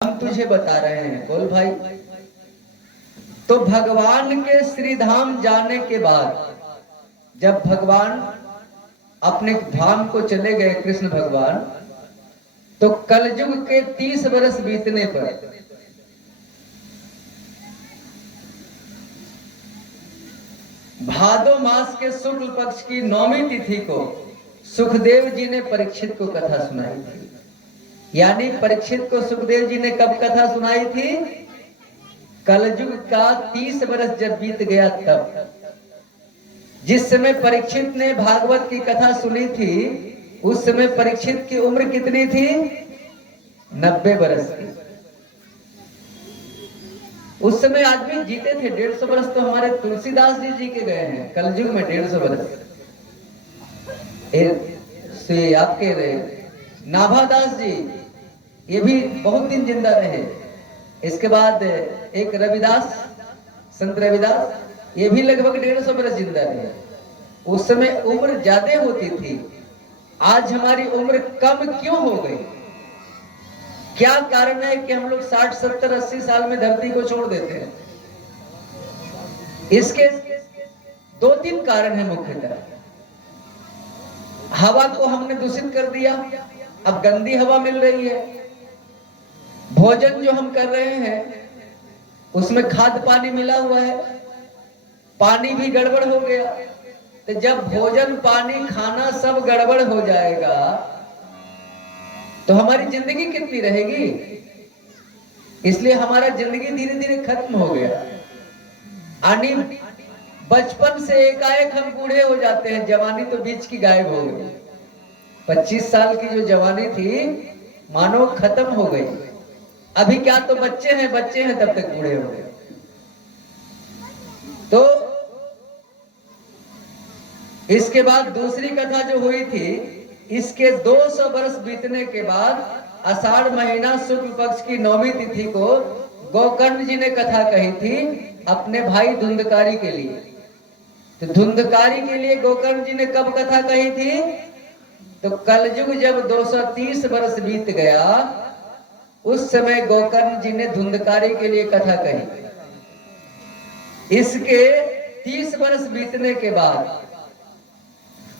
हम तुझे बता रहे हैं। बोल भाई। तो भगवान के श्री धाम जाने के बाद जब भगवान अपने धाम को चले गए, कृष्ण भगवान, तो कलयुग के 30 वर्ष बीतने पर भादो मास के शुक्ल पक्ष की 9वीं तिथि को सुखदेव जी ने परीक्षित को कथा सुनाई थी। यानी परीक्षित को सुखदेव जी ने कब कथा सुनाई थी? कलयुग का 30 वर्ष जब बीत गया तब। जिस समय परीक्षित ने भागवत की कथा सुनी थी उस समय परीक्षित की उम्र कितनी थी? 90 वर्ष की। उस समय आदमी जीते थे 150 वर्ष। तो हमारे तुलसीदास जी जी के गए हैं कलयुग में 150 वर्ष। आपके नाभादास जी ये भी बहुत दिन जिंदा रहे। इसके बाद एक रविदास, संत रविदास, ये भी लगभग 150 वर्ष जिंदा रहे। उस समय उम्र ज्यादा होती थी, आज हमारी उम्र कम क्यों हो गई? क्या कारण है कि हम लोग 60, 70, 80 साल में धरती को छोड़ देते हैं? इसके 2-3 कारण है मुख्यतः। हवा को हमने दूषित कर दिया, अब गंदी हवा मिल रही है। भोजन जो हम कर रहे हैं उसमें खाद पानी मिला हुआ है, पानी भी गड़बड़ हो गया। तो जब भोजन पानी खाना सब गड़बड़ हो जाएगा तो हमारी जिंदगी कितनी रहेगी? इसलिए हमारा जिंदगी धीरे धीरे खत्म हो गया। यानी बचपन से एकाएक हम बूढ़े हो जाते हैं, जवानी तो बीच की गायब हो गई। 25 साल की जो जवानी थी मानो खत्म हो गई। अभी क्या तो बच्चे हैं तब तक बूढ़े हो गए। तो इसके बाद दूसरी कथा जो हुई थी, इसके 200 वर्ष बीतने के बाद आषाढ़ महीना शुक्ल पक्ष की 9वीं तिथि को गोकर्ण जी ने कथा कही थी अपने भाई धुंधकारी के लिए। तो धुंधकारी के लिए गोकर्ण जी ने कब कथा कही थी? तो कलयुग जब 230 वर्ष बीत गया उस समय गोकर्ण जी ने धुंधकारी के लिए कथा कही। इसके 30 वर्ष बीतने के बाद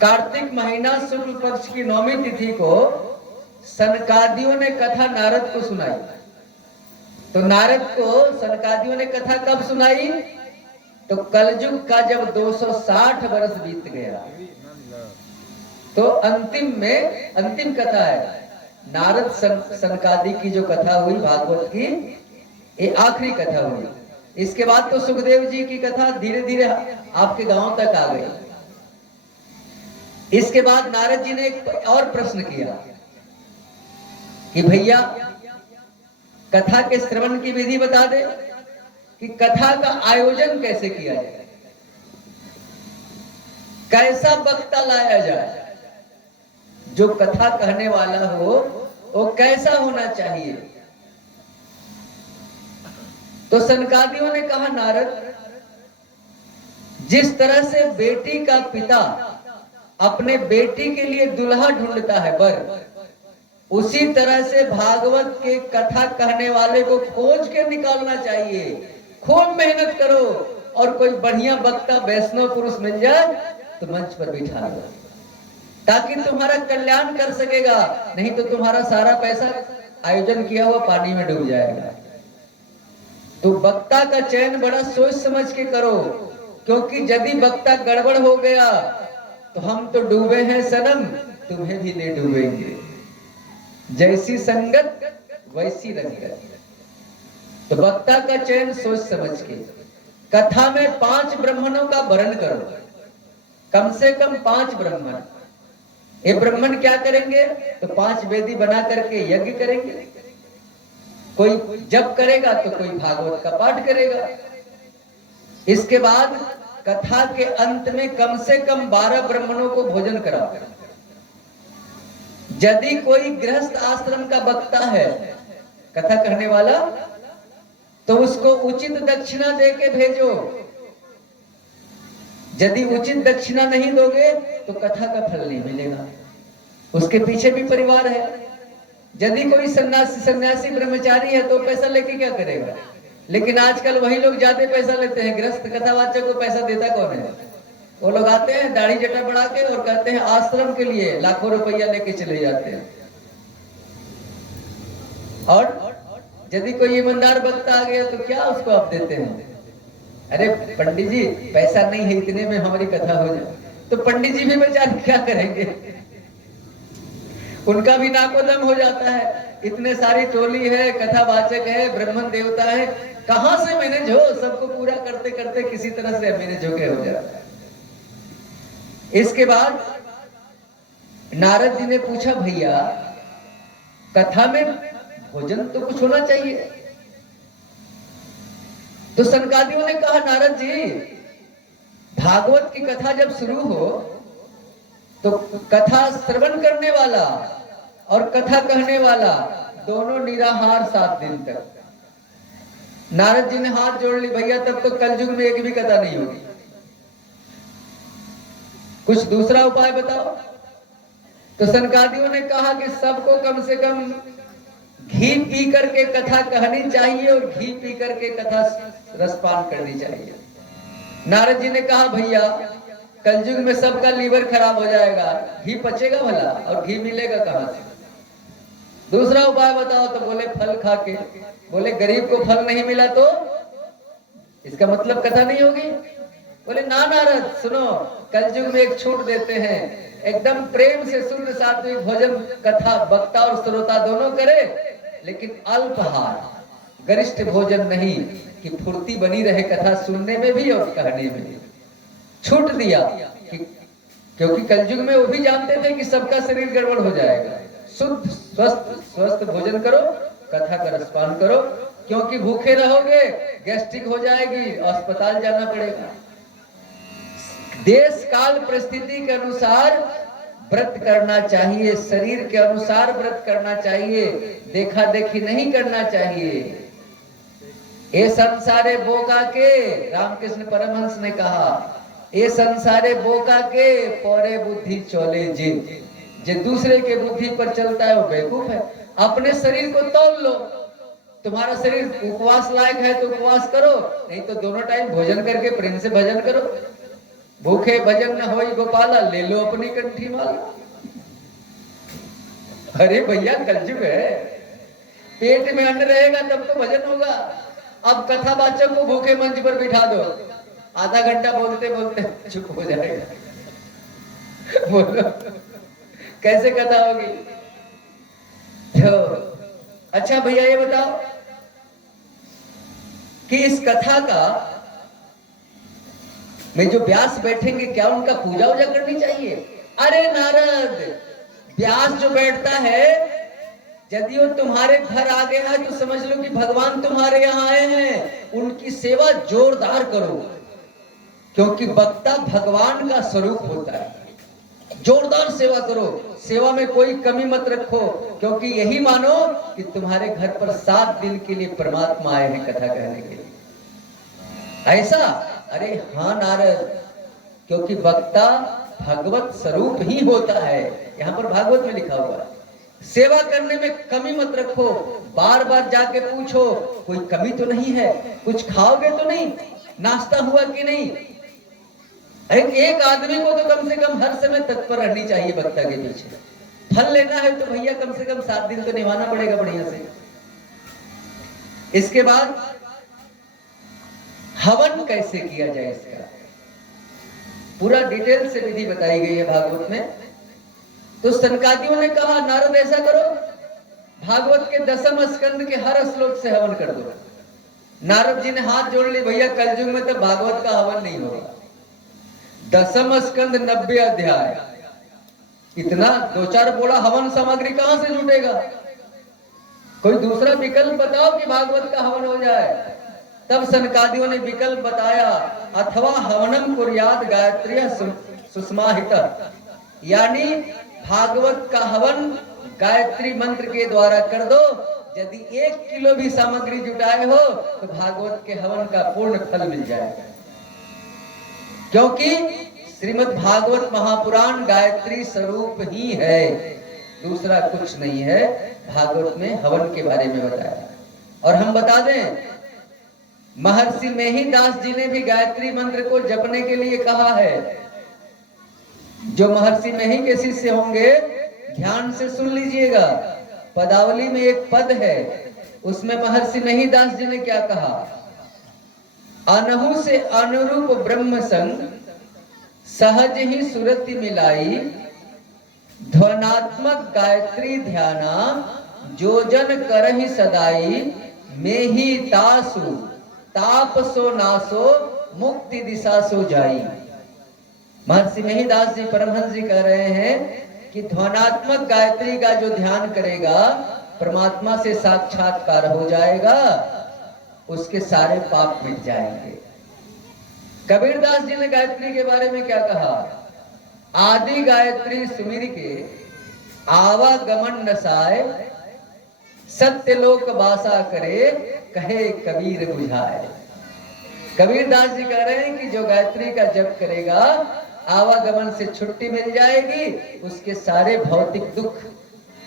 कार्तिक महीना शुक्ल पक्ष की 9वीं तिथि को सनकादियों ने कथा नारद को सुनाई। तो नारद को सनकादियों ने कथा कब सुनाई? तो कलयुग का जब 260 वर्ष बीत गया तो अंतिम कथा है नारद सनकादि की जो कथा हुई भागवत की, ये आखिरी कथा हुई। इसके बाद तो सुखदेव जी की कथा धीरे धीरे आपके गांव तक आ गई। इसके बाद नारद जी ने एक और प्रश्न किया कि भैया कथा के श्रवण की विधि बता दे कि कथा का आयोजन कैसे किया जाए, कैसा वक्ता लाया जाए, जो कथा कहने वाला हो वो कैसा होना चाहिए। तो सनकादियों ने कहा नारद, जिस तरह से बेटी का पिता अपने बेटी के लिए दुल्हा ढूंढता है वर, उसी तरह से भागवत के कथा कहने वाले को खोज के निकालना चाहिए। खूब मेहनत करो और कोई बढ़िया वक्ता वैष्णव पुरुष मिल जाए तो मंच पर बिठा लो, ताकि तुम्हारा कल्याण कर सकेगा। नहीं तो तुम्हारा सारा पैसा आयोजन किया हुआ पानी में डूब जाएगा। तो वक्ता का चयन बड़ा सोच समझ के करो, क्योंकि यदि वक्ता गड़बड़ हो गया तो हम तो डूबे हैं सनम, तुम्हें भी ले डूबेंगे। जैसी संगत वैसी रंगत। तो वक्ता का चयन सोच समझ के। कथा में 5 ब्राह्मणों का वर्ण करो, कम से कम 5 ब्राह्मण। ये ब्राह्मण क्या करेंगे? तो 5 वेदी बना करके यज्ञ करेंगे। कोई जप करेगा तो कोई भागवत का पाठ करेगा। इसके बाद कथा के अंत में कम से कम 12 ब्राह्मणों को भोजन कराओ। यदि कोई गृहस्थ आश्रम का वक्ता है कथा कहने वाला, तो उसको उचित दक्षिणा देके भेजो। यदि उचित दक्षिणा नहीं दोगे तो कथा का फल नहीं मिलेगा। उसके पीछे भी परिवार है। यदि कोई सन्यासी ब्रह्मचारी है तो पैसा लेके क्या करेगा? लेकिन आजकल वही लोग ज्यादा पैसा लेते हैं। गृहस्थ कथावाचक को पैसा देता कौन है? वो लोग आते हैं दाढ़ी जटा बढ़ा के और कहते हैं आश्रम के लिए लाखों रुपया लेके चले जाते हैं। और यदि कोई ईमानदार वक्ता आ गया तो क्या उसको आप देते हैं? अरे पंडित जी पैसा नहीं है, इतने में हमारी कथा हो जाए। तो पंडित जी भी बेचारे क्या करेंगे? उनका भी नाकोदम हो जाता है। इतने सारी टोली है, कथावाचक है, ब्राह्मण देवता है, कहां से मैनेज हो? सबको पूरा करते करते किसी तरह से मैनेज होके हो जाता है। इसके बाद नारद जी ने पूछा, भैया कथा में भोजन तो कुछ होना चाहिए। तो सनकादियों ने कहा, नारद जी भागवत की कथा जब शुरू हो तो कथा श्रवण करने वाला और कथा कहने वाला दोनों निराहार 7 दिन तक। नारद जी ने हाथ जोड़ ली, भैया तब तो कलयुग में एक भी कथा नहीं होगी, कुछ दूसरा उपाय बताओ। तो सनकादियों ने कहा कि सबको कम से कम घी पी करके कथा कहनी चाहिए और घी पी करके कथा रसपान करनी चाहिए। नारद जी ने कहा, भैया कलयुग में सबका लीवर खराब हो जाएगा, घी पचेगा भला और घी मिलेगा कहां से? दूसरा उपाय बताओ। तो बोले फल खा के। बोले गरीब को फल नहीं मिला तो इसका मतलब कथा नहीं होगी? बोले ना नारद सुनो, कलयुग में एक छूट देते हैं, एकदम प्रेम से शुद्ध सात्विक भोजन कथा वक्ता और श्रोता दोनों करे, लेकिन अल्पाहार, गरिष्ठ भोजन नहीं, कि फुर्ती बनी रहे कथा सुनने में भी और कहने में भी। छूट दिया क्योंकि कलयुग में वो भी जानते थे कि सबका शरीर गड़बड़ हो जाएगा। शुद्ध स्वस्थ भोजन करो, कथा का रसपान करो, क्योंकि भूखे रहोगे गैस्ट्रिक हो जाएगी, अस्पताल जाना पड़ेगा। देश काल परिस्थिति के अनुसार व्रत करना चाहिए, शरीर के अनुसार व्रत करना चाहिए, देखा देखी नहीं करना चाहिए। ये संसारे बोका के, रामकृष्ण परमहंस ने कहा, ये संसारे बोका के पौरे बुद्धि चोले जी। जो दूसरे के बुद्धि पर चलता है वो बेवकूफ है। अपने शरीर को तौल लो। तुम्हारा शरीर उपवास लायक है तो उपवास करो, नहीं तो दोनों टाइम भोजन करके प्रेम से भजन करो। भूखे भजन न होई गोपाला, ले लो अपनी कंठी माला। अरे भैया कलयुग है, पेट में अन्न रहेगा तब तो भजन होगा। अब कथावाचक को भूखे मंच पर बिठा दो, आधा घंटा बोलते बोलते चुप हो जाएगा। बोलो कैसे कथा होगी? तो अच्छा भैया ये बताओ कि इस कथा का में जो व्यास बैठेंगे क्या उनका पूजा वूजा करनी चाहिए? अरे नारद, व्यास जो बैठता है यदि वो तुम्हारे घर आ गया है तो समझ लो कि भगवान तुम्हारे यहाँ आए हैं। उनकी सेवा जोरदार करो, क्योंकि वक्ता भगवान का स्वरूप होता है। जोरदार सेवा करो, सेवा में कोई कमी मत रखो, क्योंकि यही मानो कि तुम्हारे घर पर 7 दिन के लिए परमात्मा आए हैं कथा कहने के लिए। ऐसा? अरे हाँ नारद, क्योंकि वक्ता भगवत स्वरूप ही होता है, यहाँ पर भागवत में लिखा हुआ है। सेवा करने में कमी मत रखो, बार बार जाके पूछो कोई कमी तो नहीं है, कुछ खाओगे तो नहीं, नाश्ता हुआ कि नहीं। एक आदमी को तो कम से कम हर समय तत्पर रहनी चाहिए वक्ता के पीछे। फल लेना है तो भैया कम से कम 7 दिन तो निभाना पड़ेगा बढ़िया से। इसके बाद हवन कैसे किया जाए, इसका पूरा डिटेल से विधि बताई गई है भागवत में। तो सनकादियों ने कहा, नारद ऐसा करो, भागवत के 10वें स्कंद के हर श्लोक से हवन कर दो। नारद जी ने हाथ जोड़ ली, भैया कलयुग में तो भागवत का हवन नहीं होगा। 10वां स्कंद 90 अध्याय, इतना 2-4 बोला हवन सामग्री कहां से जुटेगा? कोई दूसरा विकल्प बताओ कि भागवत का हवन हो जाए। तब सनकादियों ने विकल्प बताया, अथवा हवनम कुर्यात गायत्री सुषमाहिता, यानी भागवत का हवन गायत्री मंत्र के द्वारा कर दो। यदि 1 किलो भी सामग्री जुटाए हो तो भागवत के हवन का पूर्ण फल मिल जाएगा, क्योंकि श्रीमद् भागवत महापुराण गायत्री स्वरूप ही है, दूसरा कुछ नहीं है। भागवत में हवन के बारे में बताया। और हम बता दें, महर्षि मेहिदास जी ने भी गायत्री मंत्र को जपने के लिए कहा है। जो महर्षि मेहि के शिष्य होंगे ध्यान से सुन लीजिएगा, पदावली में एक पद है, उसमें महर्षि मेहिदास जी ने क्या कहा, अनहु से अनुरूप ब्रह्म संग सहज ही सुरति मिलाई, ध्वनात्मक गायत्री ध्याना जो जन करहि सदाई, मेहि तासु ताप सो नासो मुक्ति दिशा सो जाई। महर्षि मेहिदास जी परमहंस जी कह रहे हैं कि ध्वनात्मक गायत्री का जो ध्यान करेगा परमात्मा से साक्षात्कार हो जाएगा, उसके सारे पाप मिट जाएंगे। कबीरदास जी ने गायत्री के बारे में क्या कहा, आदि गायत्री सुमिर के आवागमन नसाए, सत्यलोक वासा करे कहे कबीर बुझाए। कबीरदास जी कह रहे हैं कि जो गायत्री का जप करेगा आवागमन से छुट्टी मिल जाएगी, उसके सारे भौतिक दुख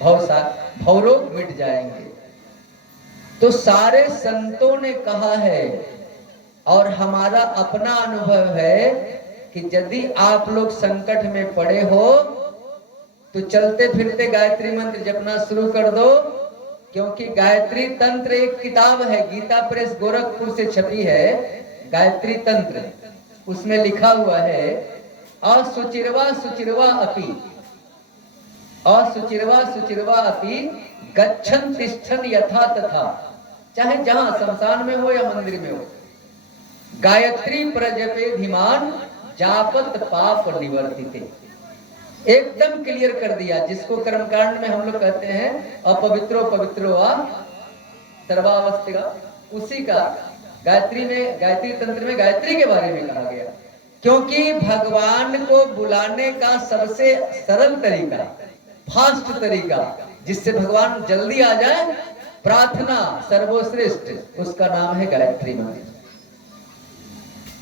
भवरोग मिट जाएंगे। तो सारे संतों ने कहा है और हमारा अपना अनुभव है कि यदि आप लोग संकट में पड़े हो तो चलते फिरते गायत्री मंत्र जपना शुरू कर दो, क्योंकि गायत्री तंत्र एक किताब है, गीता प्रेस गोरखपुर से छपी है गायत्री तंत्र। उसमें लिखा हुआ है असुचिरवा सुचिरवा अपि, असुचिरवा सुचिरवा अपि गच्छन तिष्ठन यथा तथा, चाहे जहां शमशान में हो या मंदिर में हो, गायत्री प्रजपे धीमान जापत पाप निवर्तिते। एकदम क्लियर कर दिया, जिसको कर्मकांड में हम लोग कहते हैं अपवित्रो पवित्रो वा सर्वावस्थिका, उसी का गायत्री में, गायत्री तंत्र में गायत्री के बारे में कहा गया। क्योंकि भगवान को बुलाने का सबसे सरल तरीका, फास्ट तरीका, जिससे भगवान जल्दी आ जाए, प्रार्थना सर्वश्रेष्ठ, उसका नाम है गायत्री मंत्र।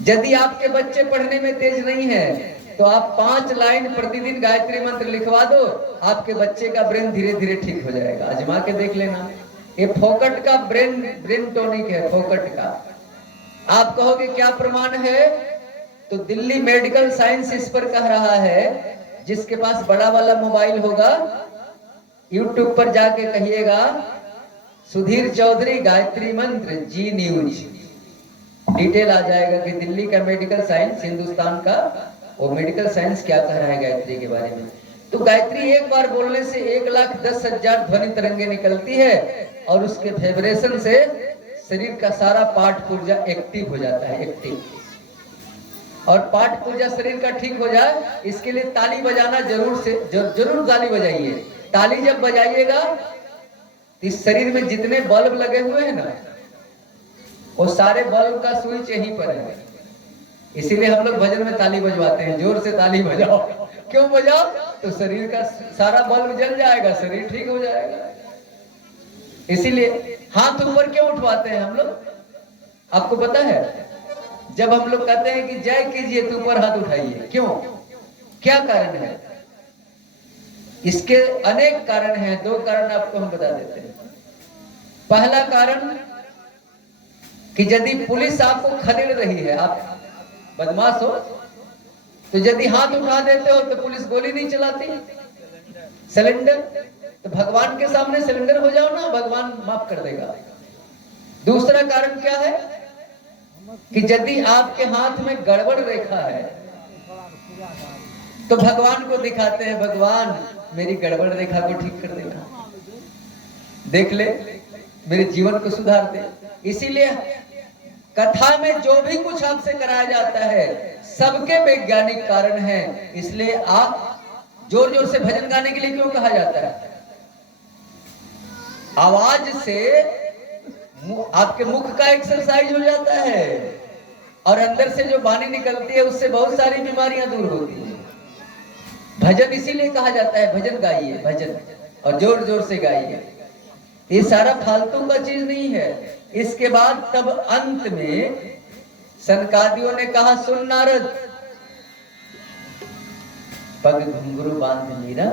यदि आपके बच्चे पढ़ने में तेज नहीं है तो आप 5 लाइन प्रतिदिन गायत्री मंत्र लिखवा दो, आपके बच्चे का ब्रेन धीरे धीरे ठीक हो जाएगा। आजमा के देख लेना, ये फोकट का ब्रेन टॉनिक है, फोकट का। आप कहोगे क्या प्रमाण है, तो दिल्ली मेडिकल साइंस इस पर कह रहा है, जिसके पास बड़ा वाला मोबाइल होगा यूट्यूब पर जाके कहिएगा सुधीर चौधरी गायत्री मंत्र जी न्यूज, डिटेल आ जाएगा कि दिल्ली का मेडिकल साइंस, हिंदुस्तान का वो मेडिकल साइंस क्या कह रहा है गायत्री के बारे में। तो गायत्री एक बार बोलने से 1,10,000 ध्वनि तरंगे निकलती है और उसके वाइब्रेशन से शरीर का सारा पार्ट पुर्जा एक्टिव हो जाता है, एक्टिव। और पार्ट पुर्जा शरीर का ठीक हो जाए, इसके लिए ताली बजाना जरूर ताली बजाइए। ताली जब बजाइएगा इस शरीर में जितने बल्ब लगे हुए हैं ना, वो सारे बल्ब का स्विच यहीं पर है। इसीलिए हम लोग भजन में ताली बजवाते हैं, जोर से ताली बजाओ। क्यों बजाओ, तो शरीर का सारा बल्ब जल जाएगा, शरीर ठीक हो जाएगा। इसीलिए हाथ ऊपर क्यों उठवाते हैं हम लोग, आपको पता है? जब हम लोग कहते हैं कि जय कीजिए तो ऊपर हाथ उठाइए, क्यों, क्या कारण है? इसके अनेक कारण हैं, 2 कारण आपको हम बता देते हैं। पहला कारण कि यदि पुलिस आपको खदेड़ रही है, आप बदमाश हो, तो यदि हाथ उठा देते हो तो पुलिस गोली नहीं चलाती, सिलेंडर, तो भगवान के सामने सिलेंडर हो जाओ ना, भगवान माफ कर देगा। दूसरा कारण क्या है कि यदि आपके हाथ में गड़बड़ रेखा है तो भगवान को दिखाते हैं, भगवान मेरी गड़बड़ रेखा को ठीक कर देना, देख ले, मेरे जीवन को सुधार दे। इसीलिए कथा में जो भी कुछ आपसे कराया जाता है सबके वैज्ञानिक कारण हैं। इसलिए आप जोर जोर से भजन गाने के लिए क्यों कहा जाता है? आवाज से आपके मुख का एक्सरसाइज हो जाता है और अंदर से जो वाणी निकलती है उससे बहुत सारी बीमारियां दूर होती है। भजन इसीलिए कहा जाता है भजन गाइए, भजन, और जोर जोर से गाइए। ये सारा फालतू का चीज नहीं है। इसके बाद तब अंत में सनकादियों ने कहा, सुन नारद, पग घुंघरू बांध मीरा,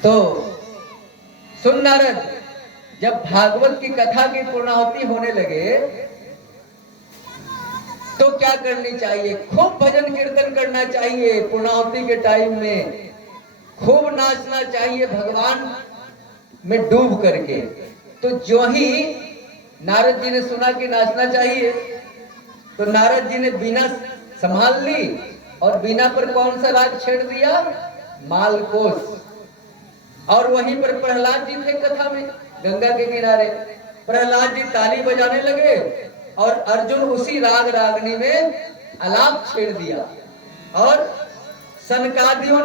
तो सुन नारद, जब भागवत की कथा की पूर्णाहुति होने लगे तो क्या करनी चाहिए? खूब भजन कीर्तन करना चाहिए। पूर्णाहुति के टाइम में खूब नाचना चाहिए भगवान में डूब करके। तो जो ही नारद जी ने सुना कि नाचना चाहिए, तो नारद जी ने बीना संभाल ली और बीना पर कौन सा राग छेड़ दिया? मालकोस। और वहीं पर प्रहलाद जी थे कथा में, गंगा के किनारे। प्रहलाद जी ताली बजाने लगे और अर्जुन उसी राग रागनी में आलाप छेड़ दिया। और सनकादियों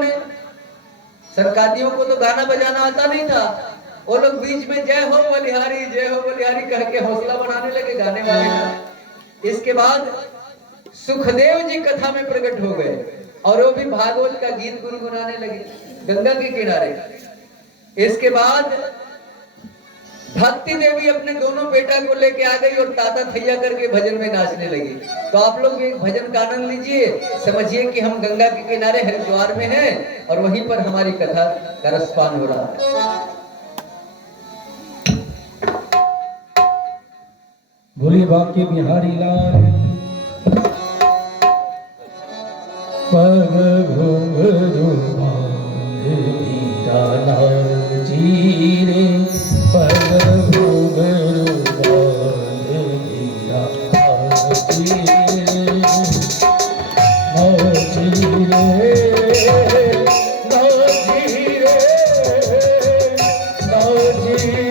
को तो गाना बजाना आता नहीं था, वो लोग बीच में जय हो बलिहारी कह के हौसला बनाने लगे गाने वाले का। इसके बाद सुखदेव जी कथा में प्रकट हो गए और वो भी भागवत का गीत गुनगुनाने लगे गंगा के किनारे। इसके बाद भक्ति देवी अपने दोनों बेटा को लेके आ गई और ताता थैया करके भजन में नाचने लगी। तो आप लोग एक भजन का आनंद लीजिए, समझिए कि हम गंगा के किनारे हरिद्वार में हैं और वहीं पर हमारी कथा का रसपान हो रहा है। बोलिए बांके बिहारी लाल। पग घुंघरू बांधे मीरा लाल जी रे, पग घुंघरू बांधे मीरा लाल जी रे, नाची रे नाची रे नाची